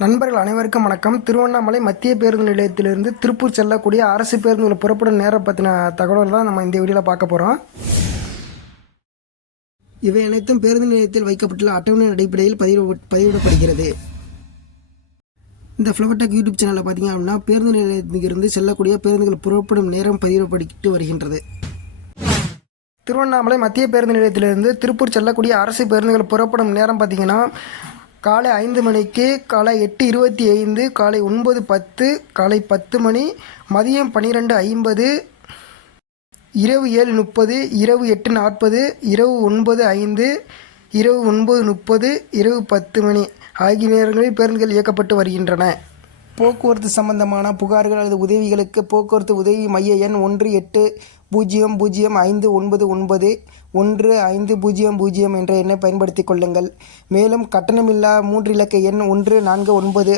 நண்பர்கள் அனைவருக்கும் வணக்கம். திருவண்ணாமலை மத்திய பேருந்து நிலையத்திலிருந்து திருப்பூர் செல்லக்கூடிய அரசு பேருந்துகள் புறப்படும் நேரம் பற்றின தகவல் தான் நம்ம இந்த வீடியோவில் பார்க்க போகிறோம். இவை அனைத்தும் பேருந்து நிலையத்தில் வைக்கப்பட்டுள்ள அட்டவணை அடிப்படையில் பதிவிடப்படுகிறது. இந்த ஃப்ளவர்டெக் யூடியூப் சேனலில் பார்த்தீங்க அப்படின்னா பேருந்து நிலையத்திலிருந்து செல்லக்கூடிய பேருந்துகள் புறப்படும் நேரம் பதிவிடப்பட்டு வருகின்றது. திருவண்ணாமலை மத்திய பேருந்து நிலையத்திலிருந்து திருப்பூர் செல்லக்கூடிய அரசு பேருந்துகள் புறப்படும் நேரம் பார்த்தீங்கன்னா காலை 5 மணிக்கு, காலை 8:25, காலை 9:10, காலை 10 மணி, மதியம் 12:50, இரவு 7:30, இரவு 8:40, இரவு 9:05, இரவு 9:30, இரவு 10 மணி ஆகிய நேரங்களில் பேருந்துகள் இயக்கப்பட்டு வருகின்றன. போக்குவரத்து சம்பந்தமான புகார்கள் அல்லது உதவிகளுக்கு போக்குவரத்து உதவி மைய எண் 1805991500 என்ற எண்ணை பயன்படுத்திக் கொள்ளுங்கள். மேலும் கட்டணமில்லா 3 இலக்க எண் 149